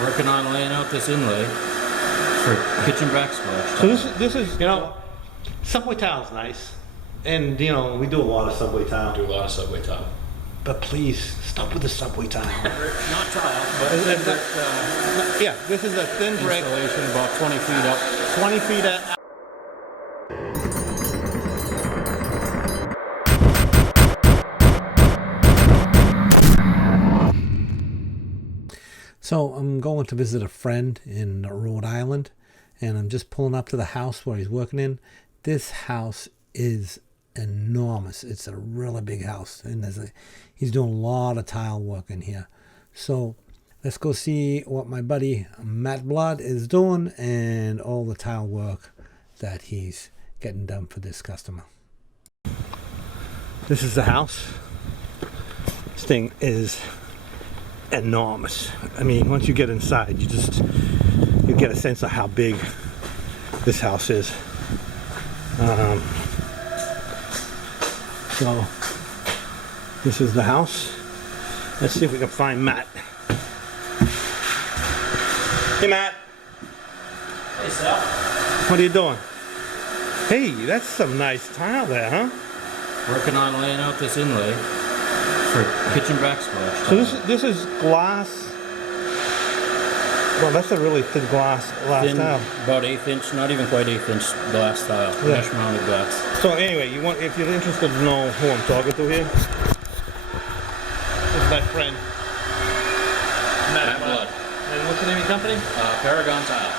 Working on laying out this inlay for kitchen backsplash. So this is subway tile's nice, and we do a lot of subway tile. Do a lot of subway tile. But please stop with the subway tile. Not tile, but yeah, this is a thin brick installation about 20 feet up. 20 feet up. So I'm going to visit a friend in Rhode Island, and I'm just pulling up to the house where he's working in. This house is enormous. It's a really big house, and he's doing a lot of tile work in here. So let's go see what my buddy Matt Blood is doing and all the tile work that he's getting done for this customer. This is the house. This thing is enormous. I mean, once you get inside, you get a sense of how big this house is. So this is the house. Let's see if we can find Matt. Hey, Matt. Hey, Sal. What are you doing? Hey, that's some nice tile there, huh? Working on laying out this inlay for kitchen backsplash. So this is glass. Well, that's a really thin glass Thin, tile. about 1/8 inch, not even quite 1/8 inch glass tile. Yeah. Mesh mounted glass. So anyway, if you're interested to know who I'm talking to here, this is my friend Matt Blood. And what's the name of your company? Paragon tile.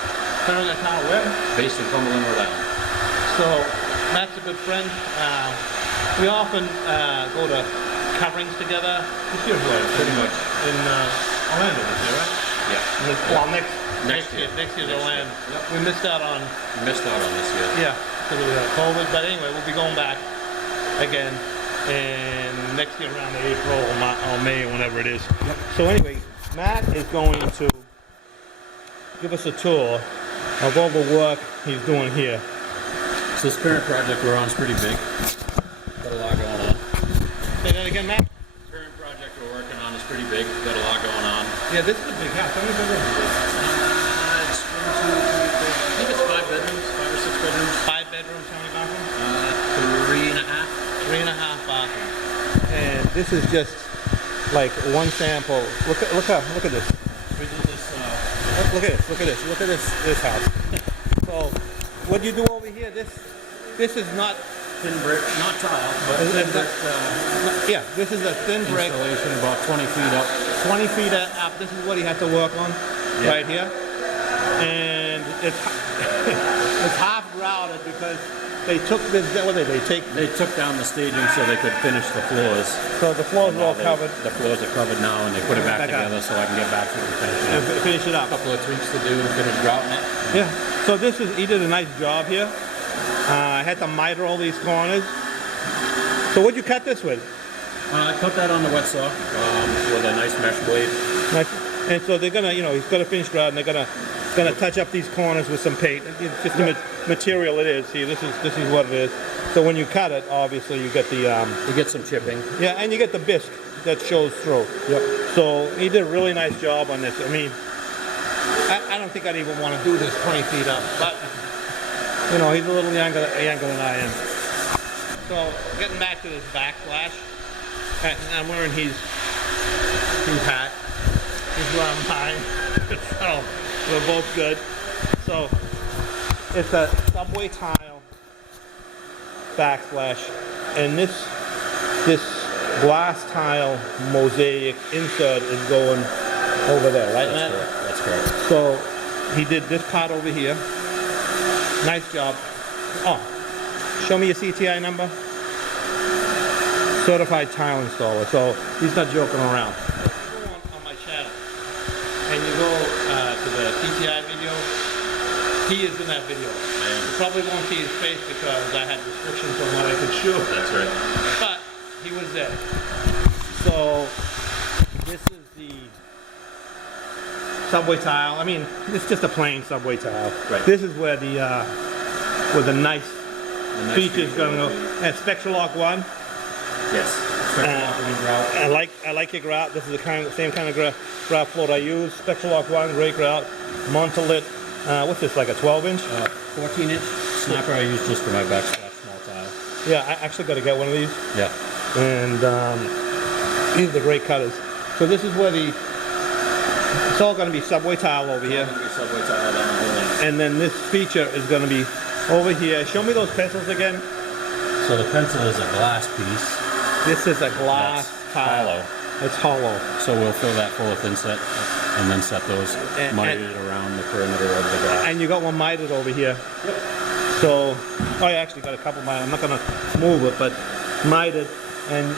Paragon Tile where? Based in Cumberland, Rhode Island. So Matt's a good friend. We often go to coverings together. This year's where? Pretty much. In Orlando this year, right? Yeah. Well, Next year. Next year's Orlando. Yep. We missed out on. Missed out on this year. Yeah, because of COVID. But anyway, we'll be going back again, and next year around April or May or whenever it is. Yep. So anyway, Matt is going to give us a tour of all the work he's doing here. So this current project we're on is pretty big. Got a lot going on. Say that again, Matt? Current project we're working on is pretty big. Got a lot going on. Yeah, this is a big house. How many bedrooms is this? It's 1, 2, 3, 4. I think it's 5 bedrooms, 5 or 6 bedrooms. 5 bedrooms, how many bathrooms? 3 and a half. 3.5 bathrooms. And this is just like one sample. Look at this. We did this. Look at this house. So what do you do over here? This is not Thin brick, not tile, but thin brick. yeah, this is a thin brick. Installation about 20 feet up. 20 feet up. This is what he had to work on right here. And it's it's half grouted because they took this. What did they take? They took down the staging so they could finish the floors. So the floors are all covered. The floors are covered now, and they put it back together so I can get back to it and finish it up. Finish it up. A couple of tweaks to do, finish grouting it. Yeah. So he did a nice job here. I had to miter all these corners. So what'd you cut this with? I cut that on the wet saw with a nice mesh blade. And so they're gonna, he's gonna finish grouting. They're gonna touch up these corners with some paint. It's just the material it is. See, this is what it is. So when you cut it, obviously you get the you get some chipping. Yeah, and you get the bisque that shows through. Yep. So he did a really nice job on this. I mean, I don't think I'd even want to do this 20 feet up, but he's a little younger than I am. So getting back to this backsplash, and I'm wearing his hat. He's wearing mine. So we're both good. So it's a subway tile backsplash, and this glass tile mosaic insert is going over there, right, Matt? That's correct. So he did this part over here. Nice job. Oh, show me your CTI number. Certified tile installer. So he's not joking around. If you go on my channel and you go to the CTI video, he is in that video. You probably won't see his face because I had restrictions on what I could shoot. That's right. But he was there. So this is the subway tile. I mean, it's just a plain subway tile. Right. This is where the nice features going to go. And Spectralock 1. Yes. I like your grout. This is the same kind of grout float I use. Spectralock 1, great grout. Montolit, what's this, like a 12-inch? 14-inch snapper I use just for my backsplash small tile. Yeah, I actually got to get one of these. Yeah. And these are the great cutters. So this is where it's all going to be subway tile over here. Subway tile down the whole length. And then this feature is going to be over here. Show me those pencils again. So the pencil is a glass piece. This is a glass tile. Hollow. It's hollow. So we'll fill that full of thinset and then set those mitered around the perimeter of the glass. And you got one mitered over here. Yep. So, I actually got a couple mitered. I'm not going to move it, but mitered. And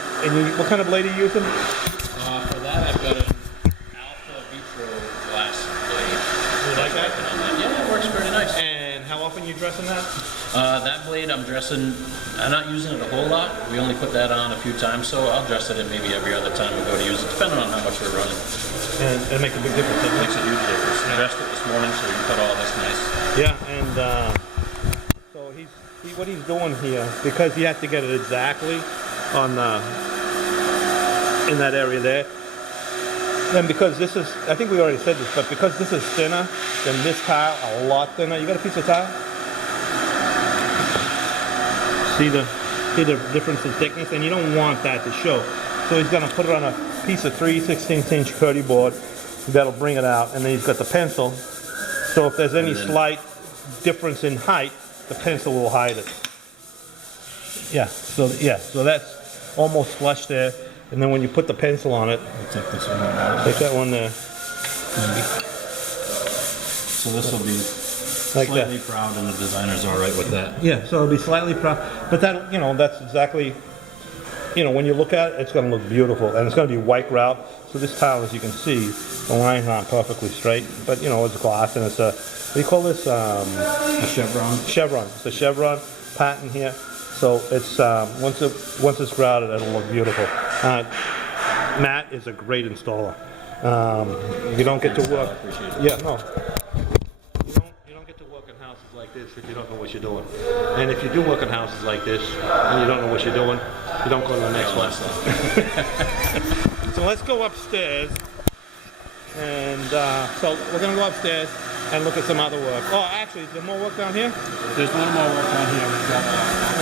what kind of blade are you using? For that, I've got an Alpha Vitro glass blade. You like that? Yeah, it works pretty nice. And how often are you dressing that? That blade I'm not using it a whole lot. We only put that on a few times, so I'll dress it in maybe every other time we go to use it, depending on how much we're running. And it makes a big difference. It makes a huge difference. I dressed it this morning, so we can cut all this nice. Yeah, and so what he's doing here, because he has to get it exactly on in that area there. Then because this is, I think we already said this, but because this is thinner than this tile, a lot thinner. You got a piece of tile? See the difference in thickness, and you don't want that to show. So he's going to put it on a piece of 3/16-inch Curdy board. That'll bring it out, and then he's got the pencil. So if there's any slight difference in height, the pencil will hide it. Yeah. So that's almost flush there, and then when you put the pencil on it, Take this one out. take that one there. So this will be Like slightly that. proud, and the designer's all right with that. Yeah, so it'll be slightly proud, but that, that's exactly, when you look at it, it's going to look beautiful, and it's going to be white grout. So this tile, as you can see, the lines aren't perfectly straight, but it's glass, and it's a, what do you call this? A chevron. Chevron. It's a chevron pattern here. So it's once it's grouted, it'll look beautiful. Matt is a great installer. You don't get to work. Yeah, no. You don't get to work in houses like this if you don't know what you're doing. And if you do work in houses like this and you don't know what you're doing, you don't go to the next one. So let's go upstairs, and so we're gonna go upstairs and look at some other work. Oh, actually, is there more work down here? There's one more work on here.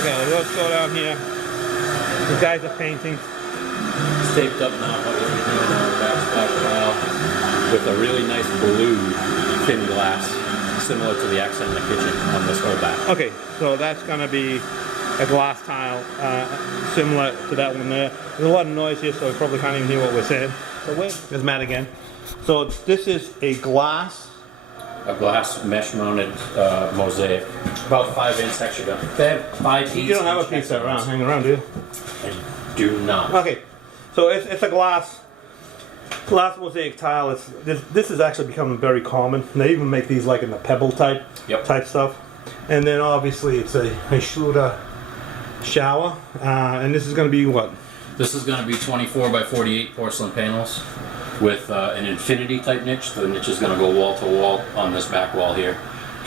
Okay, let's go down here. The guys are painting. It's taped up now, but we're doing our backsplash tile with a really nice blue thin glass, similar to the accent in the kitchen on this whole back. Okay, so that's gonna be a glass tile, similar to that one there. There's a lot of noise here, so we probably can't even hear what we're saying. So there's Matt again. So this is a glass mesh-mounted mosaic, about 5-inch hexagon. They have 5 You don't have a piece of that hanging around, do you? I do not. Okay, so it's a glass mosaic tile. This is actually becoming very common. They even make these like in the pebble type stuff. And then obviously it's a Schluter shower, and this is going to be what? This is going to be 24 by 48 porcelain panels with an infinity type niche. The niche is going to go wall to wall on this back wall here.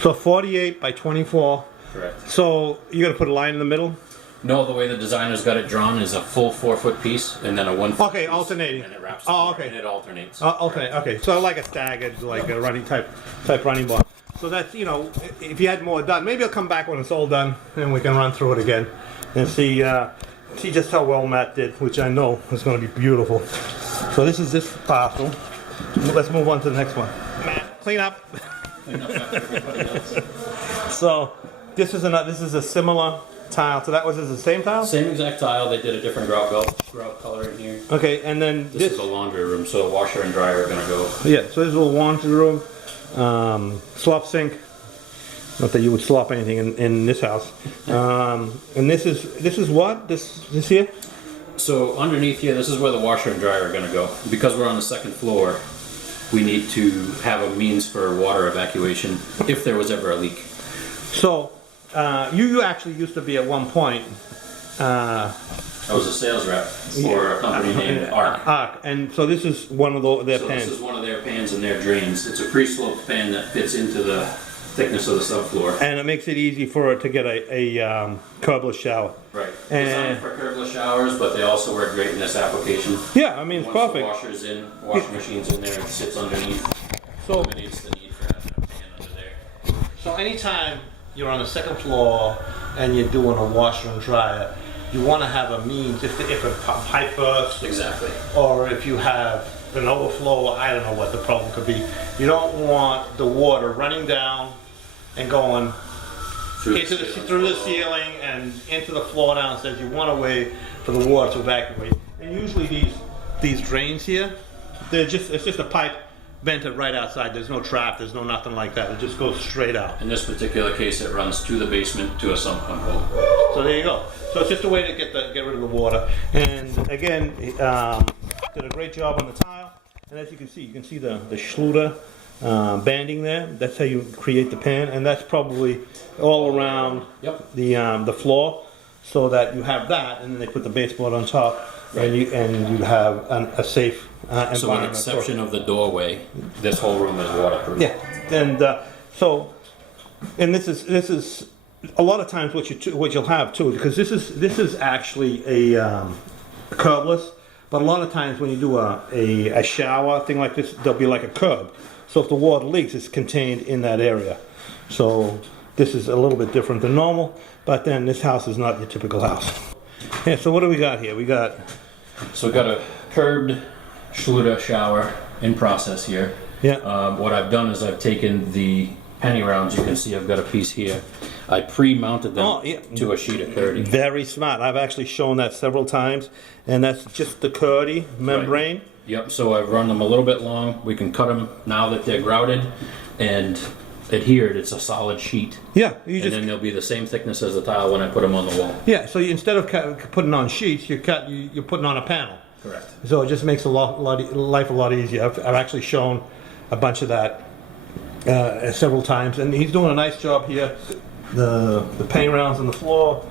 So 48 by 24. Correct. So you're going to put a line in the middle? No, the way the designer's got it drawn is a full 4-foot piece and then a 1-foot Okay, piece, alternating. and it wraps Okay. and it alternates. Alternate. Okay, so like a staggered, like a running type running bar. So that's, if you had more done, maybe I'll come back when it's all done and we can run through it again and see just how well Matt did, which I know is going to be beautiful. So this is this parcel. Let's move on to the next one. Matt, clean up. Clean up after everybody else. So this is a similar tile. So that was the same tile? Same exact tile. They did a different grout color in here. Okay, and then This is a laundry room, so a washer and dryer are going to go. Yeah, so this is a laundry room, slop sink. Not that you would slop anything in this house. And this is what? This here? So underneath here, this is where the washer and dryer are going to go. Because we're on the second floor, we need to have a means for water evacuation if there was ever a leak. So you actually used to be at one point. I was a sales rep for a company named Arc. Arc, and so this is one of their So pans. this is one of their pans and their drains. It's a pre-sloped pan that fits into the thickness of the subfloor. And it makes it easy for it to get a curbless shower. Right. And- Designed for curbless showers, but they also work great in this application. Yeah, I mean, it's Once perfect. the washer's in, washing machine's in there, it sits underneath. So, Eliminates the need for having a pan under there. so anytime you're on the second floor and you're doing a washer and dryer, you want to have a means if a pipe bursts, Exactly. or if you have an overflow, I don't know what the problem could be. You don't want the water running down and going through the ceiling and into the floor downstairs. You want a way for the water to evacuate. And usually these drains here, it's just a pipe vented right outside. There's no trap, there's no nothing like that. It just goes straight out. In this particular case, it runs to the basement to a sump pump hole. So there you go. So it's just a way to get rid of the water. And again, did a great job on the tile. And as you can see the Schluter banding there. That's how you create the pan, and that's probably all around Yep. the floor, so that you have that, and then they put the baseboard on top, and you have a safe environment. So with the exception of the doorway, this whole room is waterproof. Yeah, and and this is a lot of times what you'll have too, because this is actually a curbless, but a lot of times when you do a shower thing like this, there'll be like a curb. So if the water leaks, it's contained in that area. So this is a little bit different than normal, but then this house is not your typical house. Yeah. So what do we got here? We got a curbed Schluter shower in process here. Yeah. What I've done is I've taken the penny rounds. You can see I've got a piece here. I pre-mounted them to a sheet of 30. Very smart. I've actually shown that several times, and that's just the Curdy membrane. Right. Yep, so I've run them a little bit long. We can cut them now that they're grouted and adhered. It's a solid sheet. Yeah, and then they'll be the same thickness as the tile when I put them on the wall. Yeah, so instead of putting on sheets, you're putting on a panel. Correct. So it just makes life a lot easier. I've actually shown a bunch of that several times, and he's doing a nice job here. The paint rounds on the floor,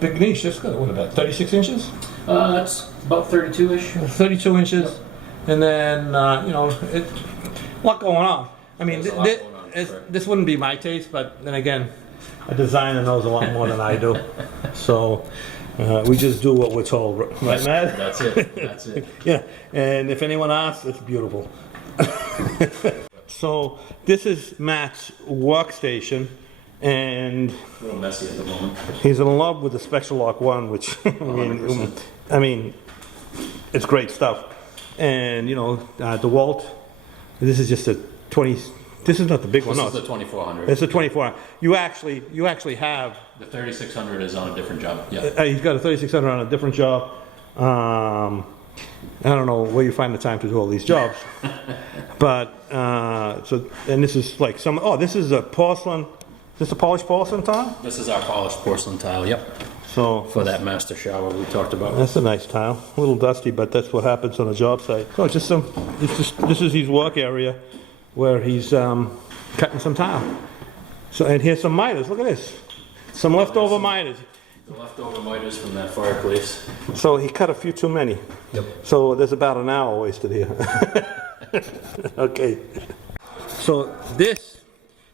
big niche. That's got, what, about 36 inches? That's about 32-ish. 32 inches. Yep. And then, a lot going on. I mean, this wouldn't be my taste, but then again, a designer knows a lot more than I do. So we just do what we're told, right, Matt? That's it. Yeah, and if anyone asks, it's beautiful. So this is Matt's workstation, and a little messy at the moment. He's in love with the Spectral Lock 1, which I mean, it's great stuff. And DeWalt, this is just a 20. This is not the big one. This no, is the 2400. It's a 2400. You actually have the 3600 is on a different job. Yeah. He's got a 3600 on a different job. I don't know where you find the time to do all these jobs, but and this is like this is a porcelain. Is this a polished porcelain tile? This is our polished porcelain tile. Yep. So for that master shower we talked about. That's a nice tile. A little dusty, but that's what happens on a job site. So this is his work area where he's cutting some tile. So, and here's some miters. Look at this. Some leftover miters. The leftover miters from that fireplace. So he cut a few too many. Yep. So there's about an hour wasted here. Okay. So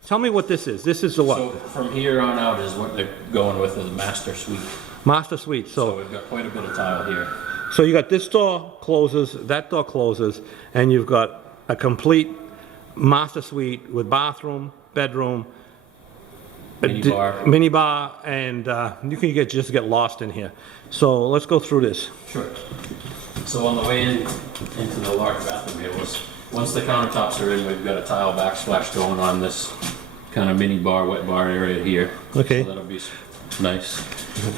tell me what this is. This is the what? So from here on out is what they're going with, is master suite. Master suite. So we've got quite a bit of tile here. So you got this door closes, that door closes, and you've got a complete master suite with bathroom, bedroom, mini bar, and you can just get lost in here. So let's go through this. Sure. So on the way into the large bathroom here once the countertops are in, we've got a tile backsplash going on this kind of mini bar, wet bar area here. Okay. So that'll be nice.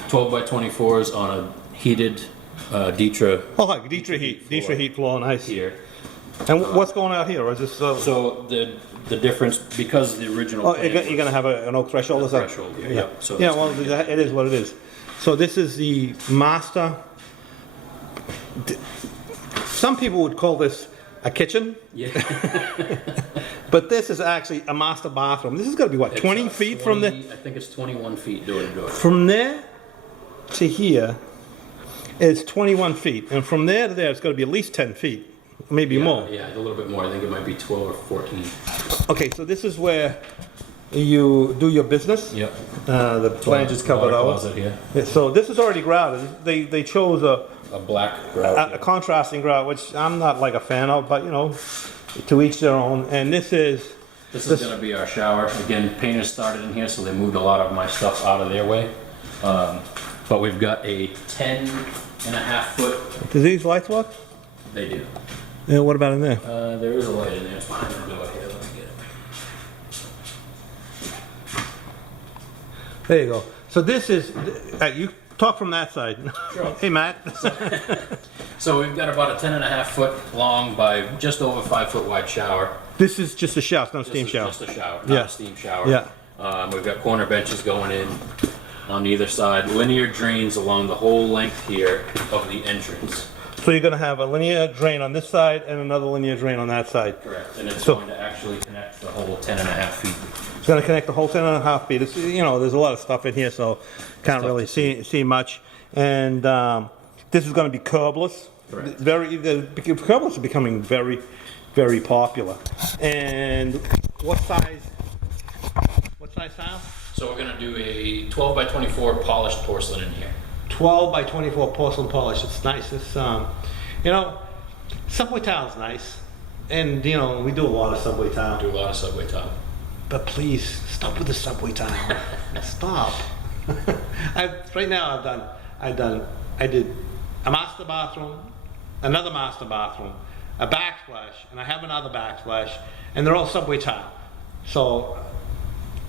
12 by 24s on a heated Ditra. Oh, hi, Ditra heat floor, nice. Here. And what's going out here? Or is this, so the difference, because the original. Oh, you're going to have an oak threshold or something? Threshold here. Yeah. Yep. So yeah. Well, it is what it is. So this is the master. Some people would call this a kitchen. Yeah. But this is actually a master bathroom. This is going to be what, 20 feet from the. I think it's 21 feet door to door. From there to here, it's 21 feet, and from there to there, it's going to be at least 10 feet. maybe more. Yeah, a little bit more. I think it might be 12 or 14. Okay, so this is where you do your business? Yep. The flange is covered out. Closet here. Yeah, so this is already grouted. They chose A black grout. a contrasting grout, which I'm not like a fan of, but you know, to each their own. And this is Going to be our shower. Again, painters started in here, so they moved a lot of my stuff out of their way. But we've got a 10.5 foot. Do these lights work? They do. Yeah, what about in there? There is a light in there. It's behind the door here. Let me get it. There you go. So this is, you talk from that side. Sure. Hey, Matt. So we've got about a 10.5 foot long by just over 5 foot wide shower. This is just a shower, it's not a steam shower. Just a shower, Yeah. not a steam shower. Yeah. We've got corner benches going in on either side, linear drains along the whole length here of the entrance. So you're gonna have a linear drain on this side and another linear drain on that side. Correct, and it's So- going to actually connect the whole 10.5 feet. It's gonna connect the whole 10.5 feet. It's, you know, there's a lot of stuff in here, so can't really see much. And this is gonna be curbless. Correct. Curbless are becoming very, very popular. And what size tile? So we're gonna do a 12 by 24 polished porcelain in here. 12 by 24 porcelain polish. It's nice. It's you know, subway tile's nice, and you know we do a lot of subway tile. Do a lot of subway tile. But please stop with the subway tile. Stop. Right now I did a master bathroom, another master bathroom, a backsplash, and I have another backsplash, and they're all subway tile. So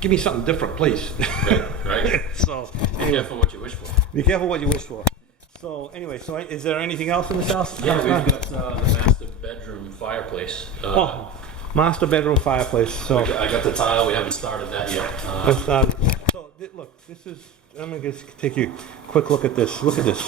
give me something different, please. Right. So Be careful what you wish for. be careful what you wish for. So anyway, so is there anything else in this house? Yeah, we've got the master bedroom fireplace. Oh, master bedroom fireplace. So I got the tile. We haven't started that yet. let's look, this is. I'm gonna just take you a quick look at this. Look at this.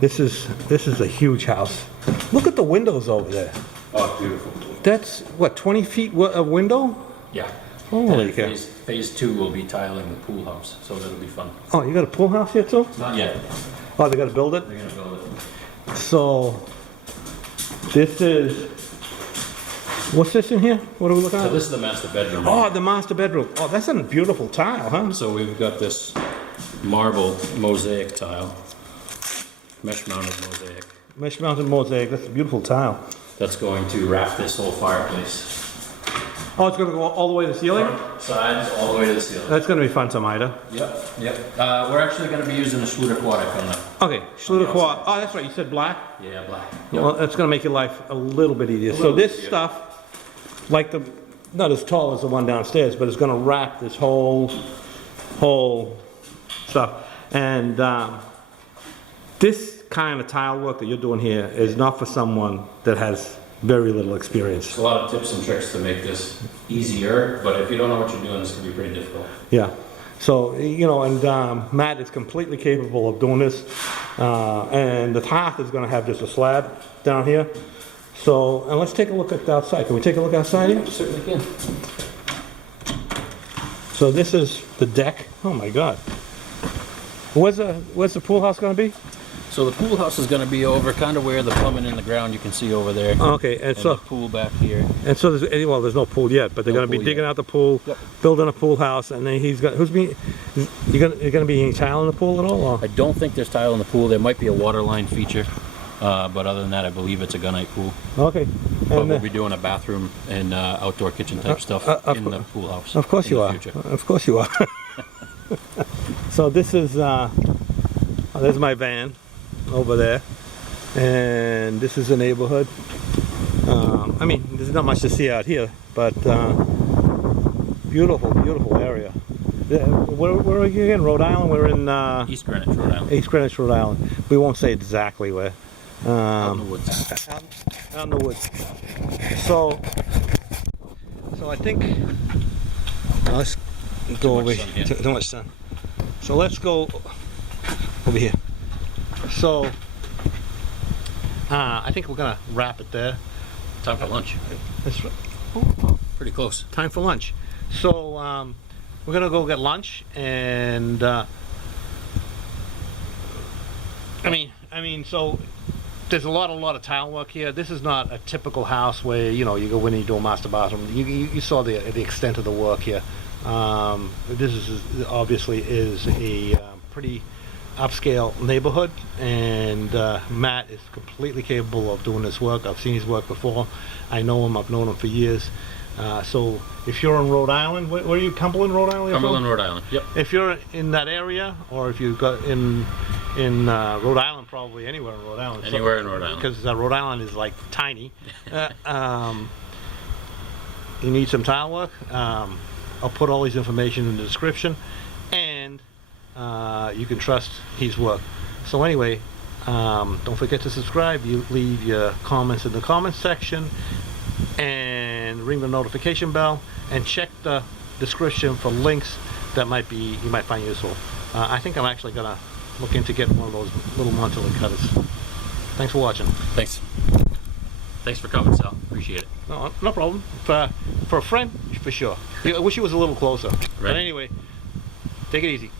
This is a huge house. Look at the windows over there. Oh, beautiful. That's what, 20 feet a window? Yeah. Holy And cow. phase 2 will be tiling the pool house, so that'll be fun. Oh, you got a pool house here too? Not yet. Oh, they got to build it. They're gonna build it. So this is. What's this in here? What are we looking So at? this is the master bedroom. Oh, the master bedroom. Oh, that's a beautiful tile, huh? So we've got this marble mosaic tile, mesh mounted mosaic. Mesh mounted mosaic. That's a beautiful tile. That's going to wrap this whole fireplace. Oh, it's going to go all the way to the ceiling? Sides all the way to the ceiling. That's going to be fun, Tamida. Yep. We're actually going to be using the Schluter Aquatic on that. Okay, Schluter quad. Oh, that's right. You said black. Yeah, black. Well, that's going to make your life a little bit easier. So little bit this easier. stuff, like not as tall as the one downstairs, but it's going to wrap this whole stuff. And this kind of tile work that you're doing here is not for someone that has very little experience. There's a lot of tips and tricks to make this easier, but if you don't know what you're doing, this can be pretty difficult. Yeah. So, you know, and Matt is completely capable of doing this. And the hearth is going to have just a slab down here. So, and let's take a look at the outside. Can we take a look outside here? Certainly can. So this is the deck. Oh my God. Where's the pool house going to be? So the pool house is going to be over kind of where the plumbing in the ground you can see over there. Okay, and And so the pool back here. there's no pool yet, but they're No going to be pool digging yet. out the pool, Yep. building a pool house, and then you're going to be any tile in the pool at all? Or? I don't think there's tile in the pool. There might be a water line feature, but other than that, I believe it's a gunite pool. Okay. But And we'll be doing a bathroom and outdoor kitchen type stuff in the pool house. of course in you the are. future. Of course you are. So this is there's my van over there, and this is the neighborhood. I mean, there's not much to see out here, but beautiful area. Where are we again? Rhode Island. We're in East Greenwich, Rhode Island. East Greenwich, Rhode Island. We won't say exactly where. Out in the woods. Out in the woods. So I think let's go over much sun here. Too much sun. So let's go over here. So I think we're gonna wrap it there. Time for lunch. That's Pretty close. time for lunch. So we're gonna go get lunch, and I mean, so There's a lot of tile work here. This is not a typical house where, you know, you go in and you do a master bathroom. You saw the extent of the work here. This is obviously is a pretty upscale neighborhood, and Matt is completely capable of doing this work. I've seen his work before. I know him. I've known him for years. So if you're in Rhode Island, where are you? Cumberland, Rhode Island? Cumberland, Rhode Island. Yep. If you're in that area, or if you've got in Rhode Island, probably anywhere in Rhode Island. Anywhere in Rhode Island. Because Rhode Island is like tiny. You need some tile work. I'll put all these information in the description, and you can trust his work. So anyway, don't forget to subscribe. You leave your comments in the comments section, and ring the notification bell, and check the description for links that you might find useful. I think I'm actually gonna look into getting one of those little modular cutters. Thanks for watching. Thanks. Thanks for coming, Sal. Appreciate it. No problem. For a friend, for sure. I wish he was a little closer. Right. But anyway, take it easy.